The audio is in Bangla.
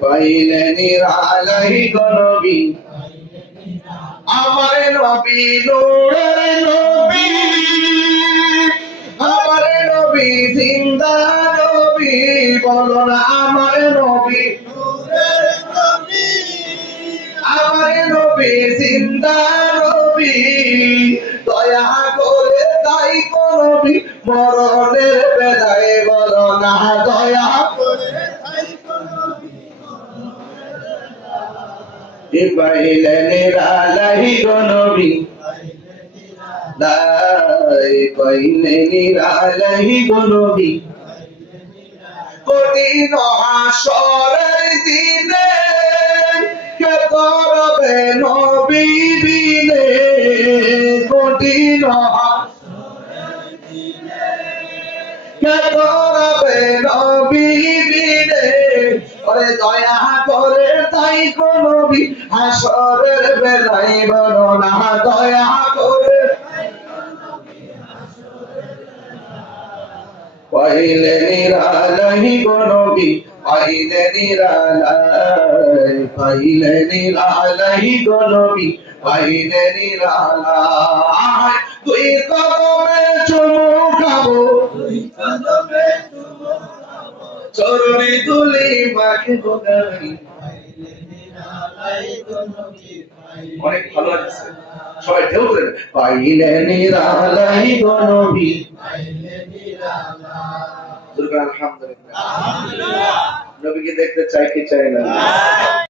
পাইলে নিরালাই গো নবী আমার নবী নূরের নবী আমার নবী জিন্দা নবী বলো না আমার নবী নূরের নবী আমার নবী জিন্দা নবী দয়া করে তাই গো নবী মরণের বেলায় বলো না দয়া করে পাইলে নিরালাই গো নবী পাইলে নিরালাই গো নবী কঠিন হাসরের দিনে কে করবে নবী বিনে কঠিন হাসরের দিনে কে করবে নবী বিনে ওরে দয়া করে তাই গো নবী হাসরের বেলায় বলো না দয়া করে পাইলে নিরালাই গো নবী পাইলে নিরালাই গো নবী পাইলে নিরালাই তুই কদমে চুমু খাবো চরণে দুলি মাকে গোগাই অনেক ভালো লাগছে সবাই ঢেউ করে পাইলে নিরালাই গো নবী আলহামদুলিল্লাহ নবীকে দেখতে চাই কি চাই না